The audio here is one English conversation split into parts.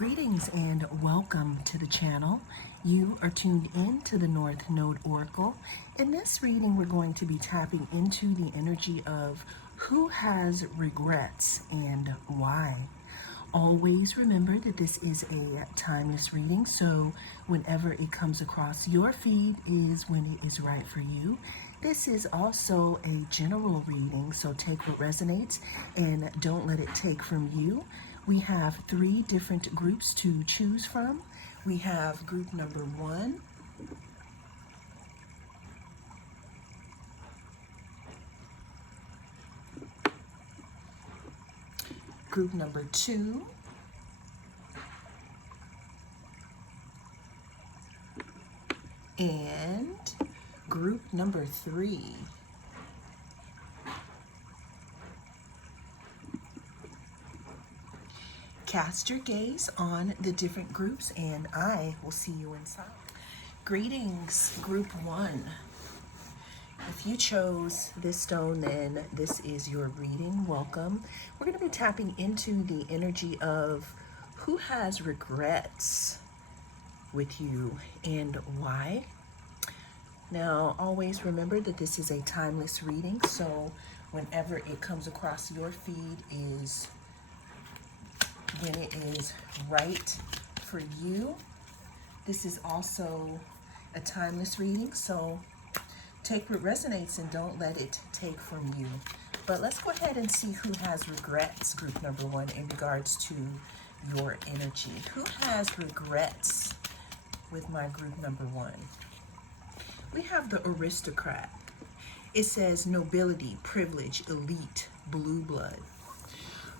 Greetings and welcome to the channel. You are tuned in to the North Node Oracle. In this reading, we're going to be tapping into the energy of who has regrets and why. Always remember that this is a timeless reading, so whenever it comes across your feed is when it is right for you. This is also a general reading, so take what resonates and don't let it take from you. We have 3 different groups to choose from. We have group number 1, group number 2, and group number 3. Cast your gaze on the different groups and I will see you inside. Greetings, group 1. If you chose this stone, then this is your reading. Welcome. We're going to be tapping into the energy of who has regrets with you and why. Now, always remember that this is a timeless reading, so whenever it comes across your feed is when it is right for you. This is also a timeless reading, so take what resonates and don't let it take from you. But let's go ahead and see who has regrets, group number 1, in regards to your energy. Who has regrets with my group number 1? We have the aristocrat. It says nobility, privilege, elite, blue blood.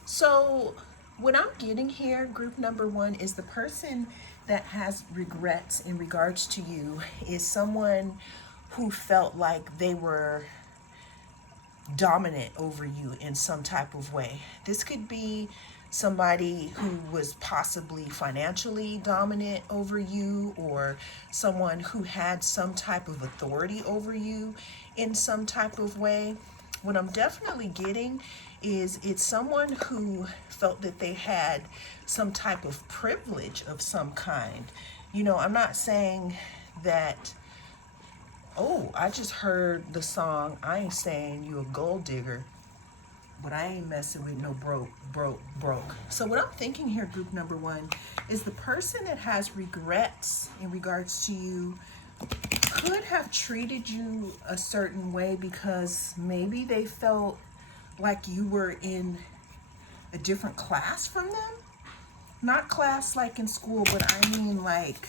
So what I'm getting here, group number 1, is the person that has regrets in regards to you is someone who felt like they were dominant over you in some type of way. This could be somebody who was possibly financially dominant over you, or someone who had some type of authority over you in some type of way. What I'm definitely getting is it's someone who felt that they had some type of privilege of some kind. You know, I'm not saying that, oh, I just heard the song, I ain't saying you a gold digger, but I ain't messing with no broke. So what I'm thinking here, group number 1, is the person that has regrets in regards to you could have treated you a certain way because maybe they felt like you were in a different class from them. Not class like in school, but I mean like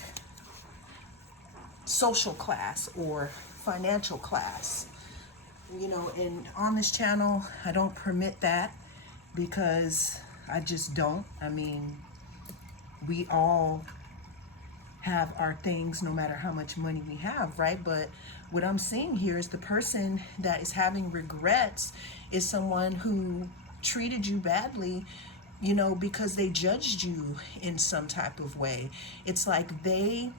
social class or financial class. You know, and on this channel, I don't permit that because I just don't. I mean, we all have our things no matter how much money we have, right? But what I'm seeing here is the person that is having regrets is someone who treated you badly, you know, because they judged you in some type of way. It's like they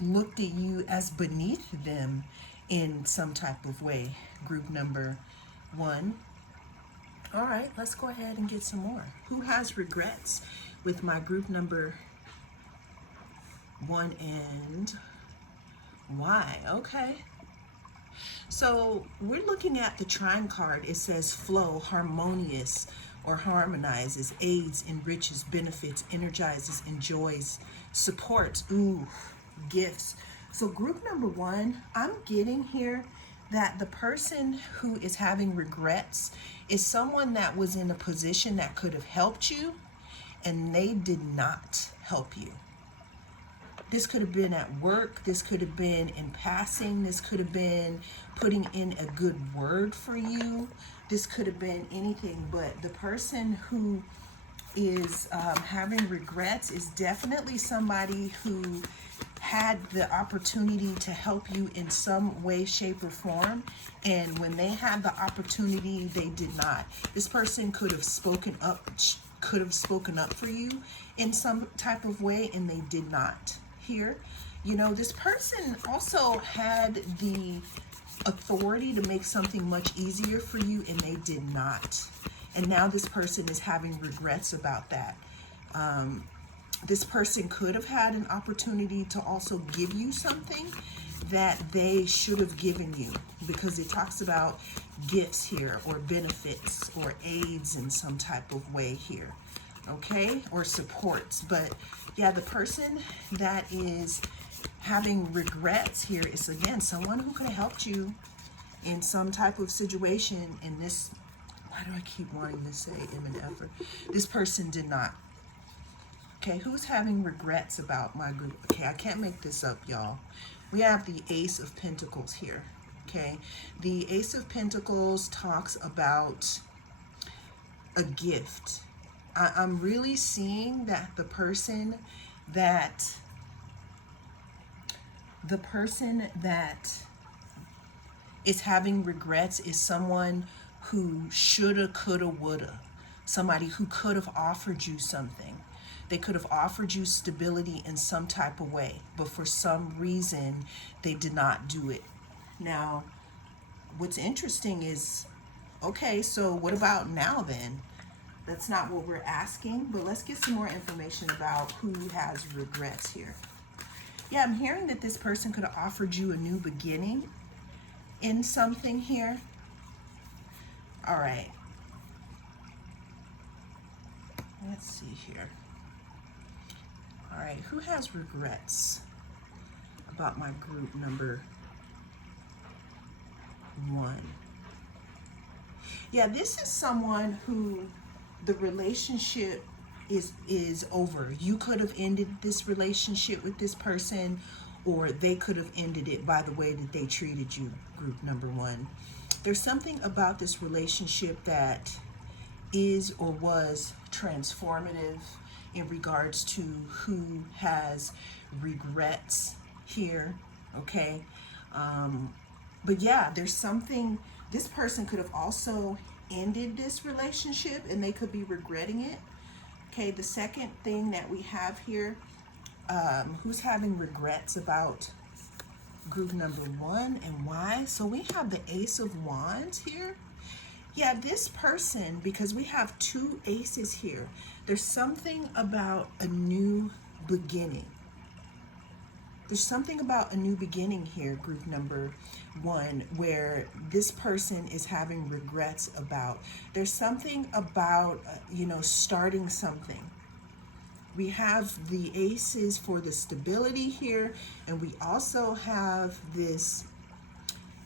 looked at you as beneath them in some type of way, group number 1. All right, let's go ahead and get some more. Who has regrets with my group number 1 and why? Okay. So we're looking at the trine card. It says flow, harmonious or harmonizes, aids, enriches, benefits, energizes, enjoys, supports, gifts. So group number 1, I'm getting here that the person who is having regrets is someone that was in a position that could have helped you and they did not help you. This could have been at work, this could have been in passing, this could have been putting in a good word for you, this could have been anything, but the person who is having regrets is definitely somebody who had the opportunity to help you in some way, shape, or form, and when they had the opportunity, they did not. This person could have spoken up for you in some type of way, and they did not. Here, you know, this person also had the authority to make something much easier for you, and they did not. And now this person is having regrets about that. This person could have had an opportunity to also give you something that they should have given you, because it talks about gifts here, or benefits, or aids in some type of way here, okay, or supports. But yeah, the person that is having regrets here is, again, someone who could have helped you in some type of situation. In this, why do I keep wanting to say M and effort? This person did not. Okay, who's having regrets about my group? Okay, I can't make this up, y'all. We have the Ace of Pentacles here. Okay, the Ace of Pentacles talks about a gift. I'm really seeing that the person that is having regrets is someone who shoulda, coulda, woulda. Somebody who could have offered you something. They could have offered you stability in some type of way, but for some reason, they did not do it. Now, what's interesting is, okay, so what about now then? That's not what we're asking, but let's get some more information about who has regrets here. Yeah, I'm hearing that this person could have offered you a new beginning in something here. All right. Let's see here. All right, who has regrets about my group number 1? Yeah, this is someone who the relationship is over. You could have ended this relationship with this person, or they could have ended it by the way that they treated you, group number 1. There's something about this relationship that is or was transformative in regards to who has regrets here, okay? But yeah, there's something, this person could have also ended this relationship and they could be regretting it. Okay, the second thing that we have here, who's having regrets about group number 1 and why? So we have the Ace of Wands here. Yeah, this person, because we have 2 aces here, there's something about a new beginning. There's something about a new beginning here, group number 1, where this person is having regrets about. There's something about, starting something. We have the aces for the stability here, and we also have this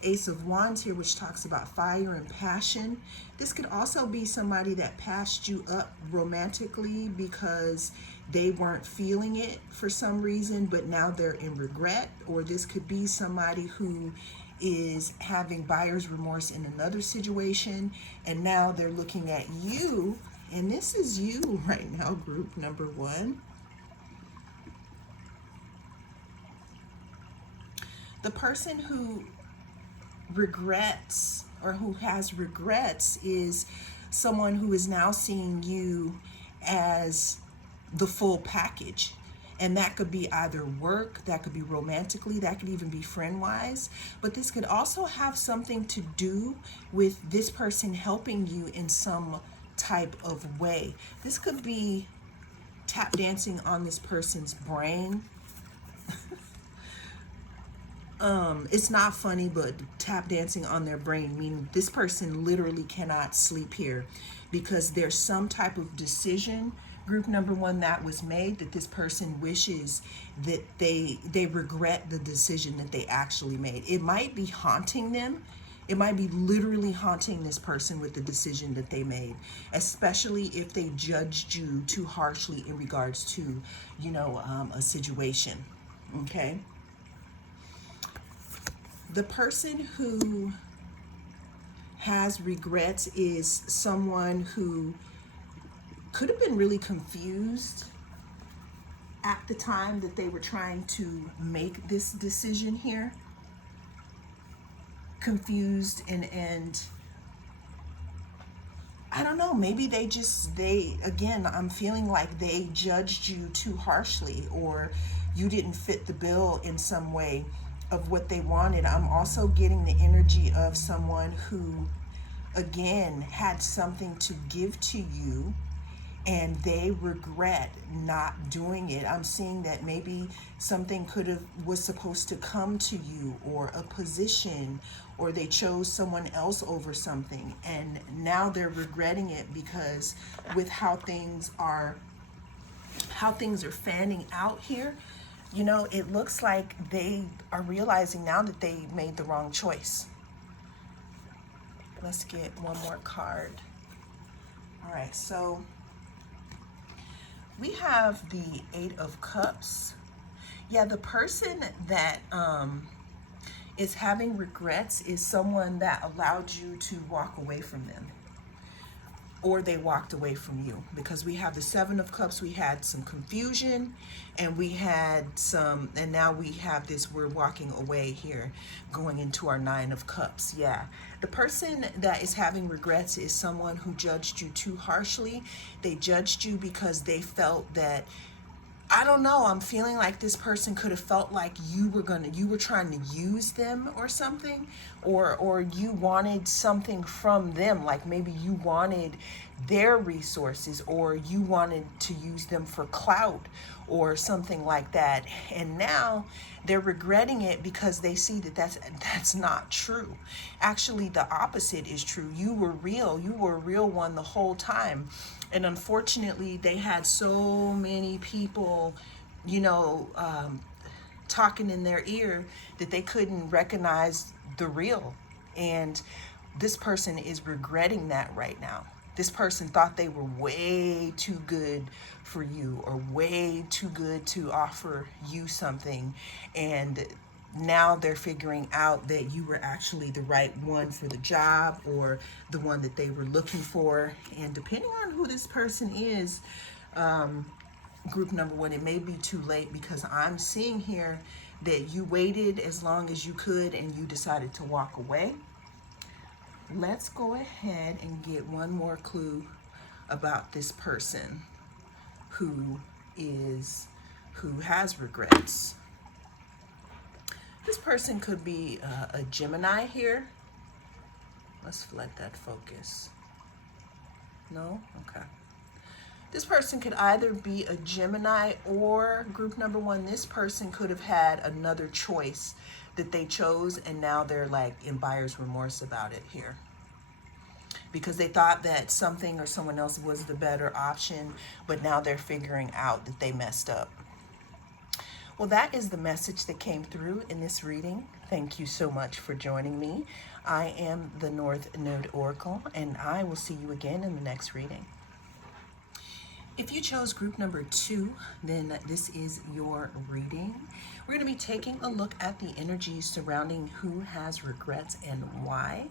Ace of Wands here, which talks about fire and passion. This could also be somebody that passed you up romantically because they weren't feeling it for some reason, but now they're in regret. Or this could be somebody who is having buyer's remorse in another situation, and now they're looking at you, and this is you right now, group number 1. The person who regrets, or who has regrets, is someone who is now seeing you as the full package. And that could be either work, that could be romantically, that could even be friend-wise. But this could also have something to do with this person helping you in some type of way. This could be tap dancing on this person's brain. It's not funny, but tap dancing on their brain, meaning this person literally cannot sleep here because there's some type of decision, group number 1, that was made that this person wishes that they regret the decision that they actually made. It might be haunting them. It might be literally haunting this person with the decision that they made, especially if they judged you too harshly in regards to, a situation, okay? The person who has regrets is someone who could have been really confused at the time that they were trying to make this decision here. Confused and I don't know, maybe again, I'm feeling like they judged you too harshly, or you didn't fit the bill in some way of what they wanted. I'm also getting the energy of someone who, again, had something to give to you, and they regret not doing it. I'm seeing that maybe something was supposed to come to you, or a position, or they chose someone else over something, and now they're regretting it because with how things are fanning out here, you know, it looks like they are realizing now that they made the wrong choice. Let's get one more card. All right, so we have the Eight of Cups. Yeah, the person that is having regrets is someone that allowed you to walk away from them, or they walked away from you, because we have the Seven of Cups. We had some confusion, and we had some, and now we have this, we're walking away here, going into our Nine of Cups. Yeah, the person that is having regrets is someone who judged you too harshly. They judged you because they felt that, I don't know, I'm feeling like this person could have felt like you were trying to use them or something, or you wanted something from them, like maybe you wanted their resources, or you wanted to use them for clout or something like that. And now they're regretting it because they see that that's not true. Actually, the opposite is true. You were real. You were a real one the whole time. And unfortunately, they had so many people, you know, talking in their ear that they couldn't recognize the real. And this person is regretting that right now. This person thought they were way too good for you, or way too good to offer you something. And now they're figuring out that you were actually the right one for the job, or the one that they were looking for. And depending on who this person is, group number one, it may be too late, because I'm seeing here that you waited as long as you could and you decided to walk away. Let's go ahead and get one more clue about this person who has regrets. This person could be a Gemini here. Let's let that focus. No? Okay. This person could either be a Gemini, or group number one, this person could have had another choice that they chose, and now they're like in buyer's remorse about it here, because they thought that something or someone else was the better option, but now they're figuring out that they messed up. Well, that is the message that came through in this reading. Thank you so much for joining me. I am the North Node Oracle, and I will see you again in the next reading. If you chose group number two, then this is your reading. We're going to be taking a look at the energies surrounding who has regrets and why.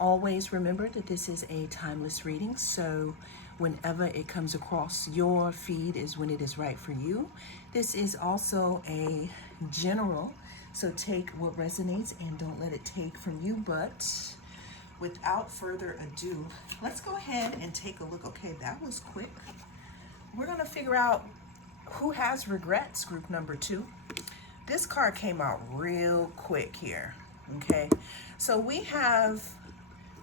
Always remember that this is a timeless reading, so whenever it comes across your feed is when it is right for you. This is also a general, so take what resonates and don't let it take from you. But without further ado, let's go ahead and take a look. Okay, that was quick. We're going to figure out who has regrets, group number two. This card came out real quick here, okay? So we have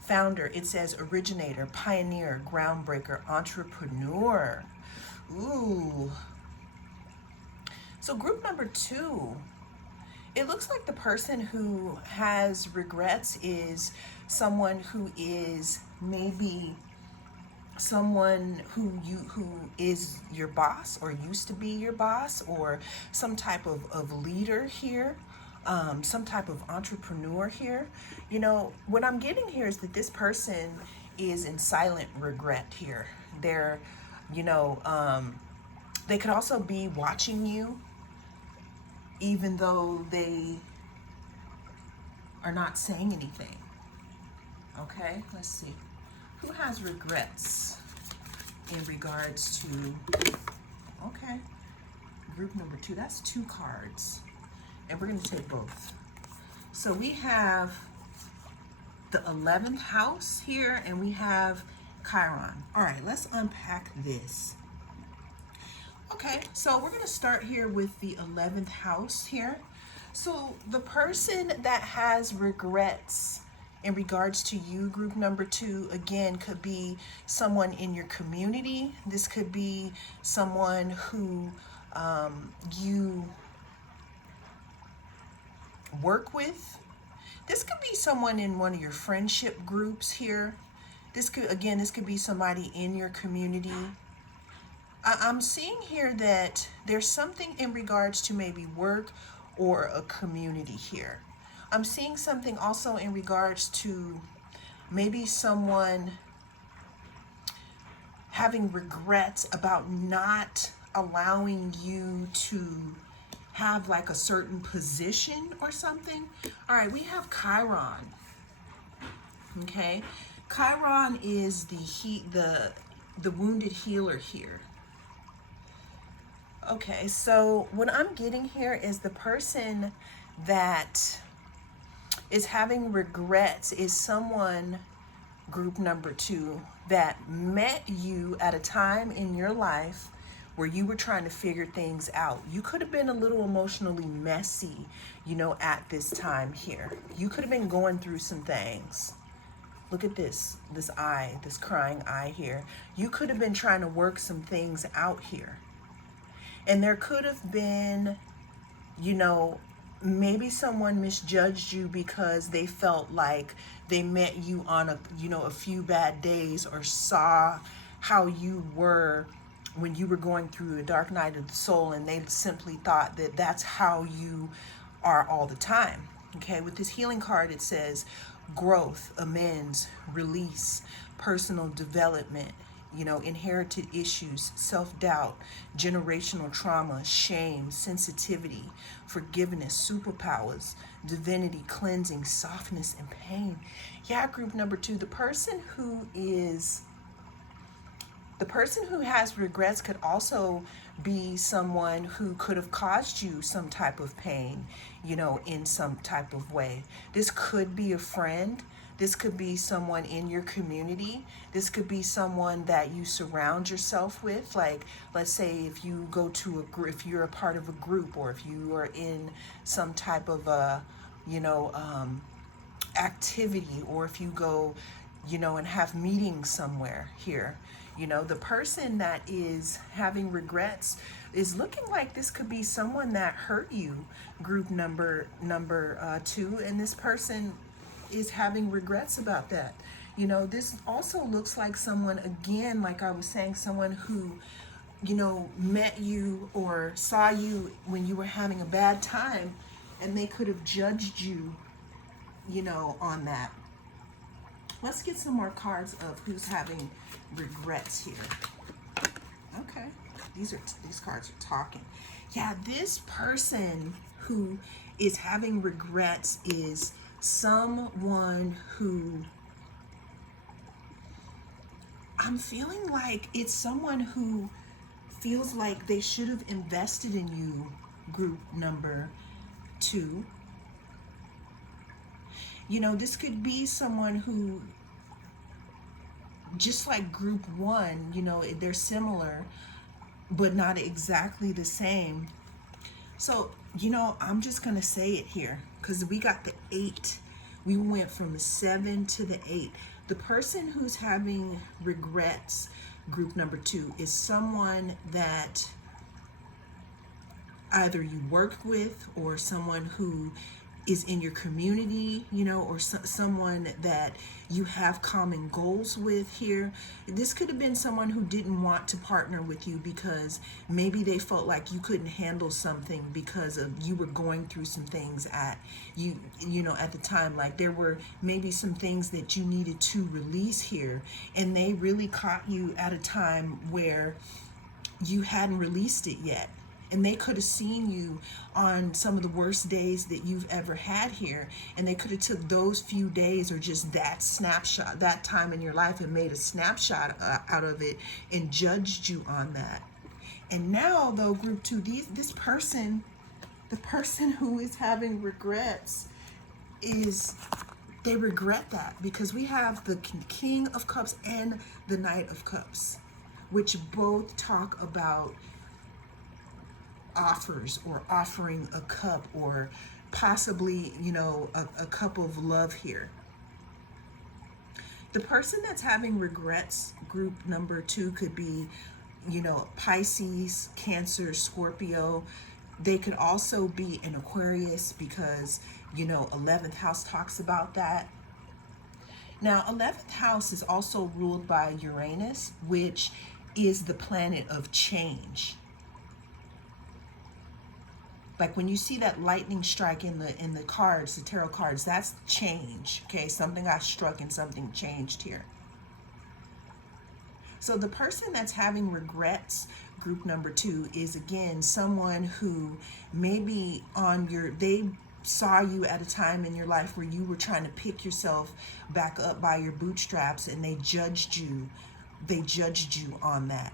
founder. It says originator, pioneer, groundbreaker, entrepreneur. Ooh. So group number two, it looks like the person who has regrets is someone who is maybe someone who is your boss, or used to be your boss, or some type of leader here, some type of entrepreneur here. You know, what I'm getting here is that this person is in silent regret here. They're, you know, they could also be watching you, even though they are not saying anything. Okay, let's see. Who has regrets in regards to, okay, group number two, that's two cards, and we're going to take both. So we have the 11th house here, and we have Chiron. All right, let's unpack this. Okay, so we're going to start here with the 11th house here. So the person that has regrets in regards to you, group number 2, again, could be someone in your community. This could be someone who you work with. This could be someone in one of your friendship groups here. This could be somebody in your community. I'm seeing here that there's something in regards to maybe work or a community here. I'm seeing something also in regards to maybe someone having regrets about not allowing you to have like a certain position or something. All right, we have Chiron. Okay, Chiron is the wounded healer here. Okay, so what I'm getting here is the person that is having regrets is someone, group number 2, that met you at a time in your life where you were trying to figure things out. You could have been a little emotionally messy, at this time here. You could have been going through some things. Look at this eye, this crying eye here. You could have been trying to work some things out here. And there could have been, maybe someone misjudged you because they felt like they met you on a few bad days, or saw how you were when you were going through a dark night of the soul, and they simply thought that that's how you are all the time. Okay, with this healing card, it says growth, amends, release, personal development, inherited issues, self-doubt, generational trauma, shame, sensitivity, forgiveness, superpowers, divinity, cleansing, softness, and pain. Yeah, group number 2, the person who has regrets could also be someone who could have caused you some type of pain, in some type of way. This could be a friend. This could be someone in your community. This could be someone that you surround yourself with. Like, let's say if you go to if you're a part of a group, or if you are in some type of activity, or if you go, and have meetings somewhere here. The person that is having regrets is looking like this could be someone that hurt you, group number 2, and this person is having regrets about that. This also looks like someone, again, like I was saying, someone who, met you or saw you when you were having a bad time, and they could have judged you, on that. Let's get some more cards of who's having regrets here. Okay, these cards are talking. Yeah, this person who is having regrets is someone who, I'm feeling like it's someone who feels like they should have invested in you, group number 2. This could be someone who, just like group 1, they're similar, but not exactly the same. So, I'm just going to say it here, because we got the 8. We went from the 7 to the 8. The person who's having regrets, group number 2, is someone that either you work with, or someone who is in your community, or someone that you have common goals with here. This could have been someone who didn't want to partner with you because maybe they felt like you couldn't handle something because of you were going through some things at the time. Like there were maybe some things that you needed to release here, and they really caught you at a time where you hadn't released it yet. And they could have seen you on some of the worst days that you've ever had here. And they could have took those few days, or just that snapshot, that time in your life, and made a snapshot out of it and judged you on that. And now, though, group 2, this person, the person who is having regrets, they regret that, because we have the King of Cups and the Knight of Cups, which both talk about offers, or offering a cup, or possibly, a cup of love here. The person that's having regrets, group number 2, could be, Pisces, Cancer, Scorpio. They could also be an Aquarius because, 11th house talks about that. Now, 11th house is also ruled by Uranus, which is the planet of change. Like when you see that lightning strike in the cards, the tarot cards, that's change. Okay, something got struck and something changed here. So the person that's having regrets, group number 2, is again someone who maybe they saw you at a time in your life where you were trying to pick yourself back up by your bootstraps, and they judged you on that.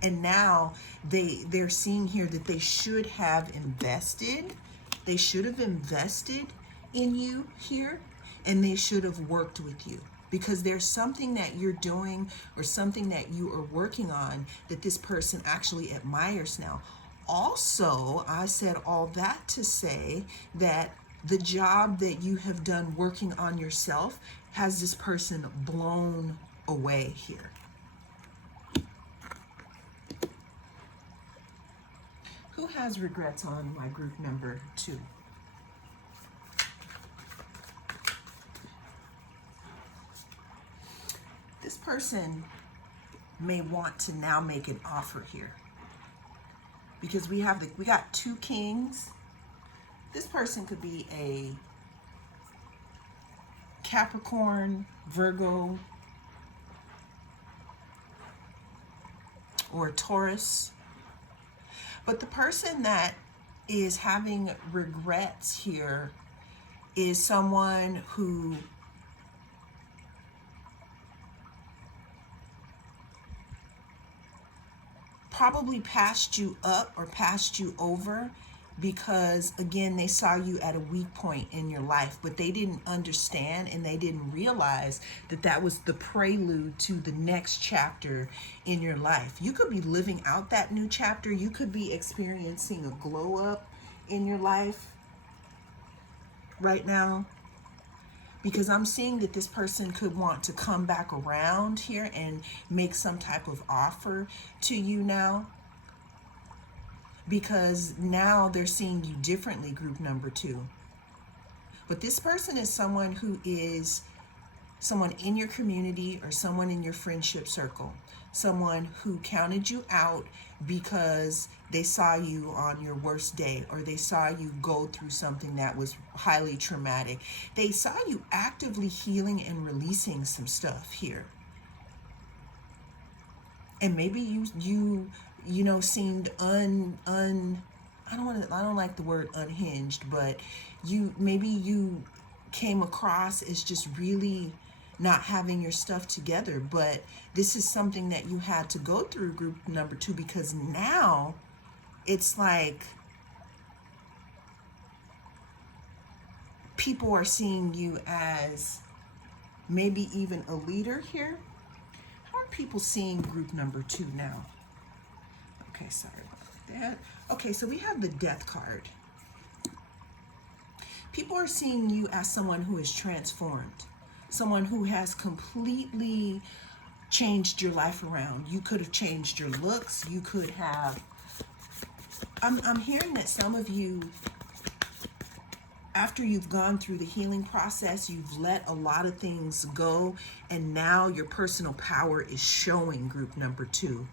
And now they're seeing here that they should have invested in you here, and they should have worked with you, because there's something that you're doing or something that you are working on that this person actually admires now. Also, I said all that to say that the job that you have done working on yourself has this person blown away here. Who has regrets on my group number 2? This person may want to now make an offer here, because we got 2 kings. This person could be a Capricorn, Virgo, or Taurus. But the person that is having regrets here is someone who probably passed you up or passed you over, because again, they saw you at a weak point in your life, but they didn't understand and they didn't realize that that was the prelude to the next chapter in your life. You could be living out that new chapter. You could be experiencing a glow up in your life right now, because I'm seeing that this person could want to come back around here and make some type of offer to you now, because now they're seeing you differently, group number 2. But this person is someone who is someone in your community or someone in your friendship circle, someone who counted you out because they saw you on your worst day, or they saw you go through something that was highly traumatic. They saw you actively healing and releasing some stuff here. And maybe you seemed I don't like the word unhinged, but you came across as just really not having your stuff together. But this is something that you had to go through, group number 2, because now it's like people are seeing you as maybe even a leader here. How are people seeing group number 2 now? Okay, sorry about that. Okay, so we have the Death card. People are seeing you as someone who is transformed, someone who has completely changed your life around. You could have changed your looks. You could have, I'm hearing that some of you, after you've gone through the healing process, you've let a lot of things go, and now your personal power is showing, group number 2.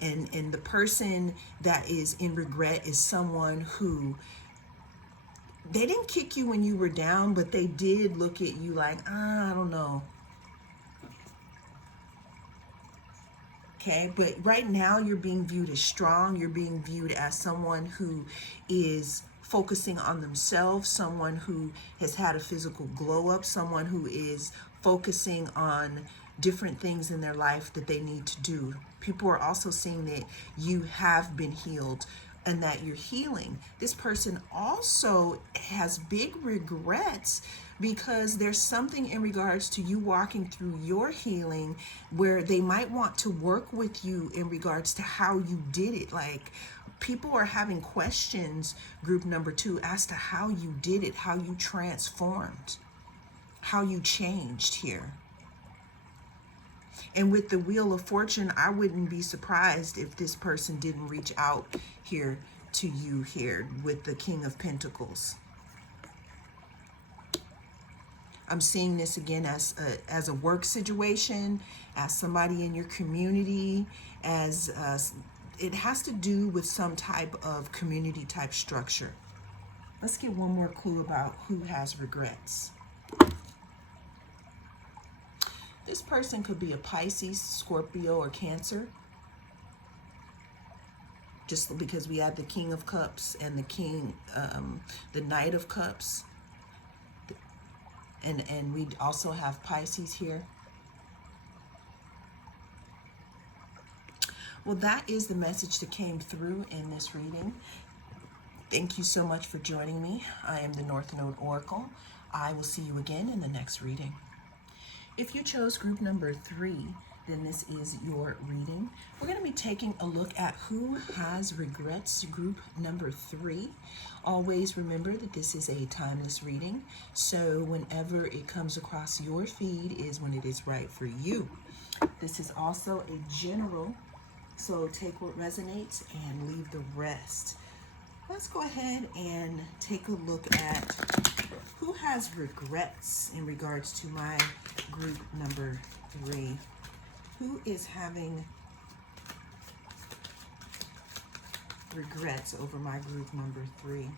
And the person that is in regret is someone who, they didn't kick you when you were down, but they did look at you like, I don't know. Okay, but right now you're being viewed as strong. You're being viewed as someone who is focusing on themselves, someone who has had a physical glow up, someone who is focusing on different things in their life that they need to do. People are also seeing that you have been healed and that you're healing. This person also has big regrets because there's something in regards to you walking through your healing where they might want to work with you in regards to how you did it. Like, people are having questions, group number 2, as to how you did it, how you transformed, how you changed here. And with the Wheel of Fortune, I wouldn't be surprised if this person didn't reach out here to you here with the King of Pentacles. I'm seeing this again as a work situation, as somebody in your community, as it has to do with some type of community type structure. Let's get one more clue about who has regrets. This person could be a Pisces, Scorpio, or Cancer. Just because we have the King of Cups and the Knight of Cups. And we also have Pisces here. Well, that is the message that came through in this reading. Thank you so much for joining me. I am the North Node Oracle. I will see you again in the next reading. If you chose group number 3, then this is your reading. We're going to be taking a look at who has regrets, group number 3. Always remember that this is a timeless reading, so whenever it comes across your feed is when it is right for you. This is also a general, so take what resonates and leave the rest. Let's go ahead and take a look at who has regrets in regards to my group number 3. Who is having regrets over my group number 3?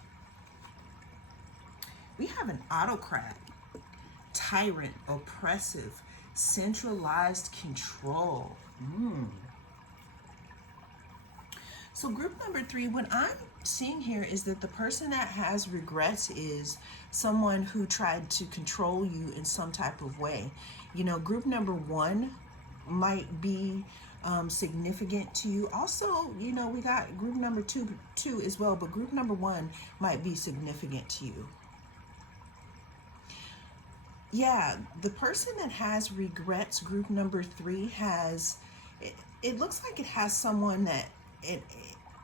We have an autocrat, tyrant, oppressive, centralized control. So group number 3, what I'm seeing here is that the person that has regrets is someone who tried to control you in some type of way. You know, group number 1 might be significant to you. Also, you know, we got group number two as well, but group number 1 might be significant to you. Yeah, the person that has regrets, group number 3, has, it looks like it has someone that,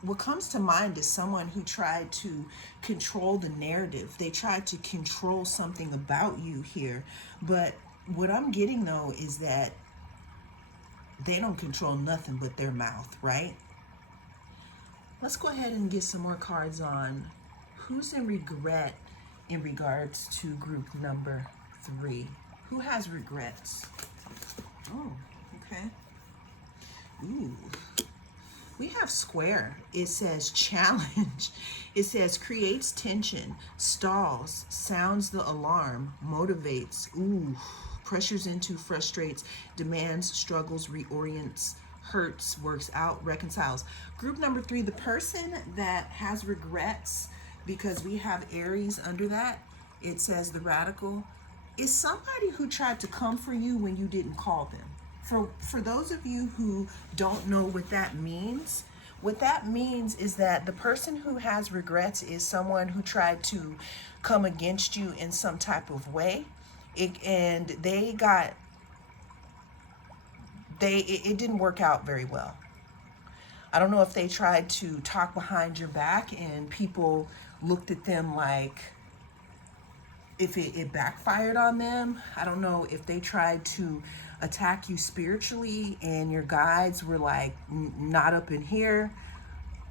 what comes to mind is someone who tried to control the narrative. They tried to control something about you here. But what I'm getting, though, is that they don't control nothing but their mouth, right? Let's go ahead and get some more cards on who's in regret in regards to group number 3. Who has regrets? Oh, okay. Ooh. We have square. It says challenge. It says creates tension, stalls, sounds the alarm, motivates, pressures into, frustrates, demands, struggles, reorients, hurts, works out, reconciles. Group number 3, the person that has regrets, because we have Aries under that, it says the radical, is somebody who tried to come for you when you didn't call them. For those of you who don't know what that means is that the person who has regrets is someone who tried to come against you in some type of way. It didn't work out very well. I don't know if they tried to talk behind your back and people looked at them like, if it backfired on them. I don't know if they tried to attack you spiritually and your guides were like, not up in here.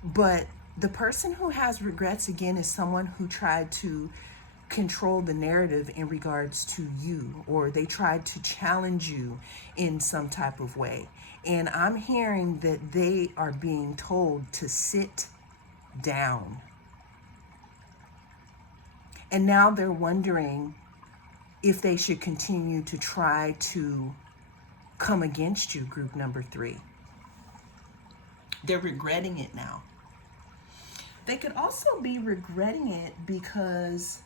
But the person who has regrets, again, is someone who tried to control the narrative in regards to you, or they tried to challenge you in some type of way. And I'm hearing that they are being told to sit down. And now they're wondering if they should continue to try to come against you, group number 3. They're regretting it now. They could also be regretting it because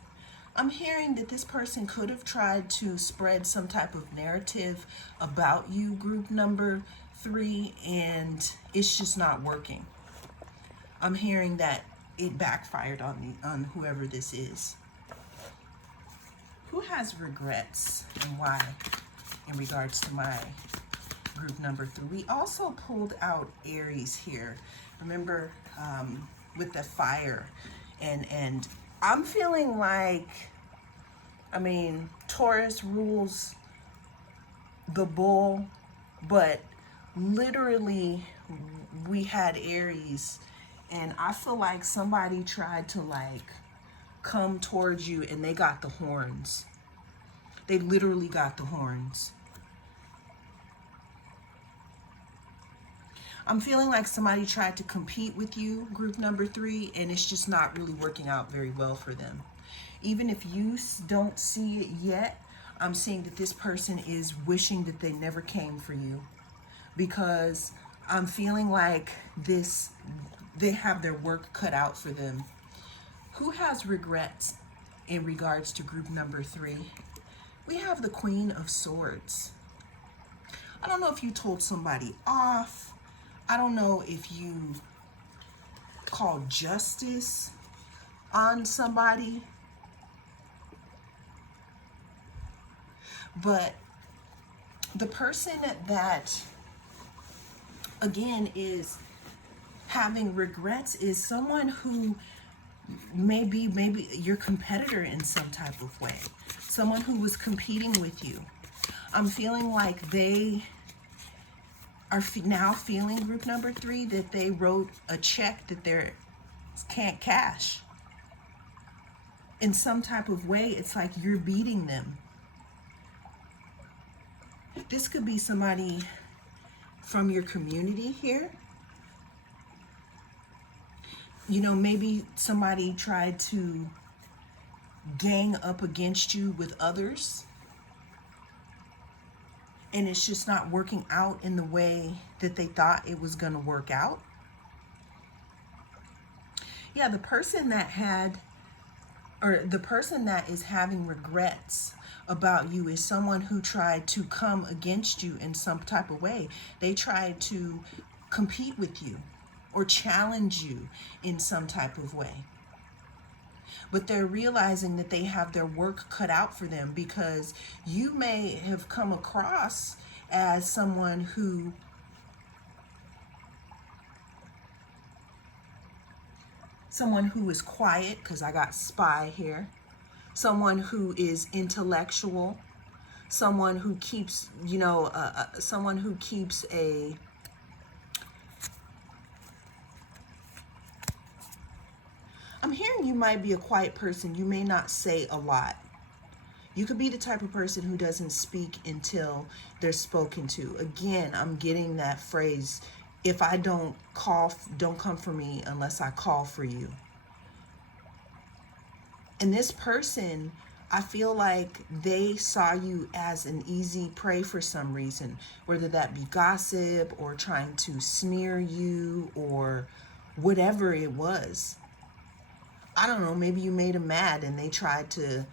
I'm hearing that this person could have tried to spread some type of narrative about you, group number 3, and it's just not working. I'm hearing that it backfired on whoever this is. Who has regrets and why in regards to my group number 3? We also pulled out Aries here. Remember, with the fire. And I'm feeling like, I mean, Taurus rules the bull, but literally we had Aries, and I feel like somebody tried to like come towards you and they got the horns. They literally got the horns. I'm feeling like somebody tried to compete with you, group number 3, and it's just not really working out very well for them. Even if you don't see it yet, I'm seeing that this person is wishing that they never came for you, because I'm feeling like they have their work cut out for them. Who has regrets in regards to group number 3? We have the Queen of Swords. I don't know if you told somebody off. I don't know if you called justice on somebody. But the person that, again, is having regrets is someone who maybe your competitor in some type of way. Someone who was competing with you. I'm feeling like they are now feeling, group number 3, that they wrote a check that they can't cash. In some type of way, it's like you're beating them. This could be somebody from your community here. You know, maybe somebody tried to gang up against you with others, and it's just not working out in the way that they thought it was going to work out. Yeah, the person that is having regrets about you is someone who tried to come against you in some type of way. They tried to compete with you or challenge you in some type of way. But they're realizing that they have their work cut out for them, because you may have come across as someone who is quiet, because I got spy here. Someone who is intellectual. Someone who keeps, someone who keeps a I'm hearing you might be a quiet person. You may not say a lot. You could be the type of person who doesn't speak until they're spoken to. Again, I'm getting that phrase, if I don't call, don't come for me unless I call for you. And this person, I feel like they saw you as an easy prey for some reason, whether that be gossip or trying to smear you or whatever it was. I don't know, maybe you made them mad and they tried to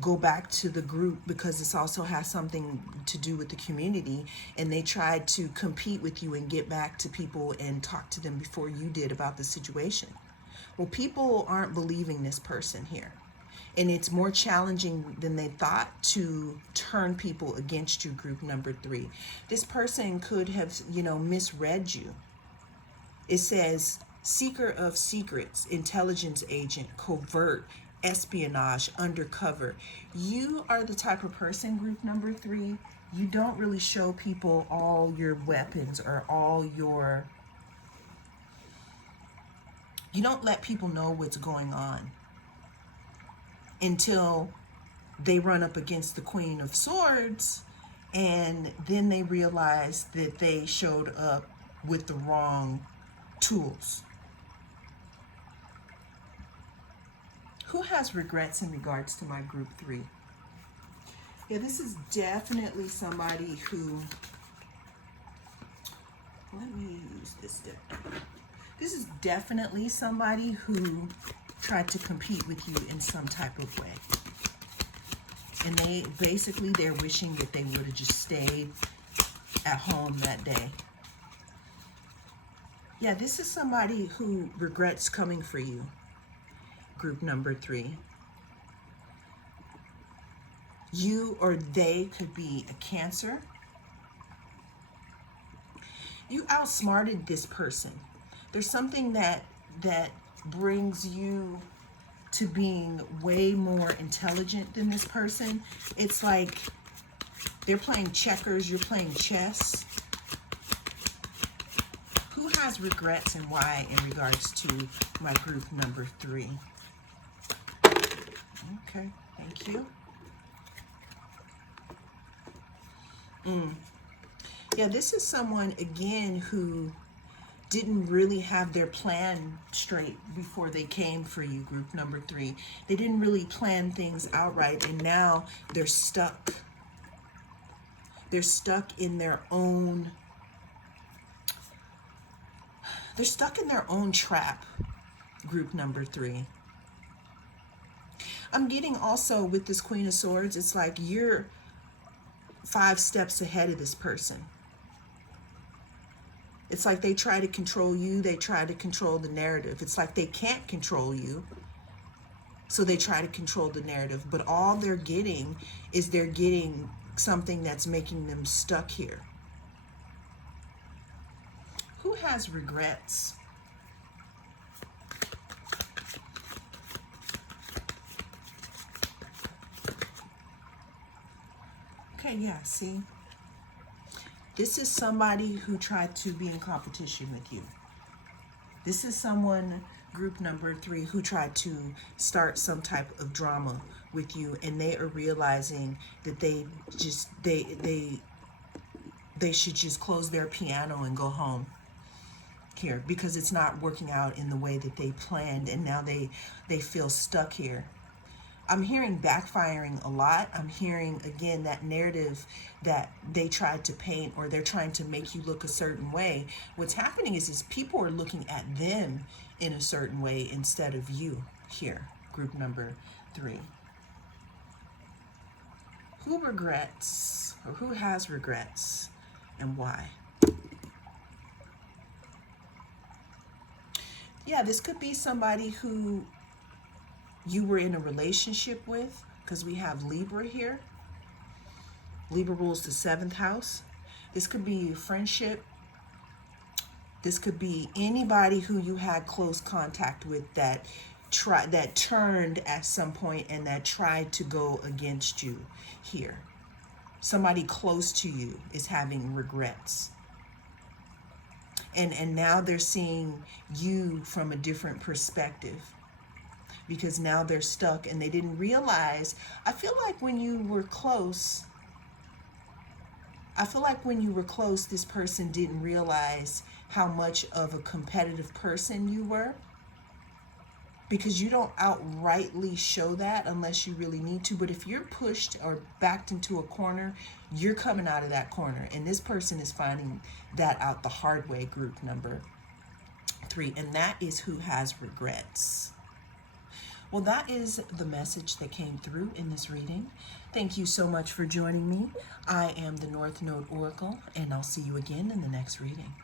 go back to the group, because this also has something to do with the community, and they tried to compete with you and get back to people and talk to them before you did about the situation. Well, people aren't believing this person here, and it's more challenging than they thought to turn people against you, group number 3. This person could have, misread you. It says seeker of secrets, intelligence agent, covert, espionage, undercover. You are the type of person, group number 3, you don't really show people all your weapons or you don't let people know what's going on until they run up against the Queen of Swords, and then they realize that they showed up with the wrong tools. Who has regrets in regards to my group 3? Yeah, this is definitely somebody who, let me use this deck. This is definitely somebody who tried to compete with you in some type of way. And they're wishing that they would have just stayed at home that day. Yeah, this is somebody who regrets coming for you, group number 3. You or they could be a Cancer. You outsmarted this person. There's something that brings you to being way more intelligent than this person. It's like they're playing checkers, you're playing chess. has regrets and why in regards to my group number 3? Okay, thank you. Yeah, this is someone, again, who didn't really have their plan straight before they came for you, group number 3. They didn't really plan things outright, and now they're stuck. They're stuck in their own, trap, group number 3. I'm getting also with this Queen of Swords, it's like you're 5 steps ahead of this person. It's like they try to control you. They try to control the narrative. It's like they can't control you, so they try to control the narrative. But all they're getting is they're getting something that's making them stuck here. Who has regrets? Okay, yeah, see? This is somebody who tried to be in competition with you. This is someone, group number 3, who tried to start some type of drama with you, and they are realizing that they should just close their piano and go home here, because it's not working out in the way that they planned, and now they feel stuck here. I'm hearing backfiring a lot. I'm hearing, again, that narrative that they tried to paint, or they're trying to make you look a certain way. What's happening is people are looking at them in a certain way instead of you here, group number 3. Who regrets, or who has regrets, and why? Yeah, this could be somebody who you were in a relationship with, because we have Libra here. Libra rules the 7th house. This could be a friendship. This could be anybody who you had close contact with that turned at some point and that tried to go against you here. Somebody close to you is having regrets. And now they're seeing you from a different perspective, because now they're stuck and they didn't realize. I feel like when you were close, this person didn't realize how much of a competitive person you were, because you don't outrightly show that unless you really need to. But if you're pushed or backed into a corner, you're coming out of that corner. And this person is finding that out the hard way, group number 3. And that is who has regrets. Well, that is the message that came through in this reading. Thank you so much for joining me. I am the North Node Oracle, and I'll see you again in the next reading.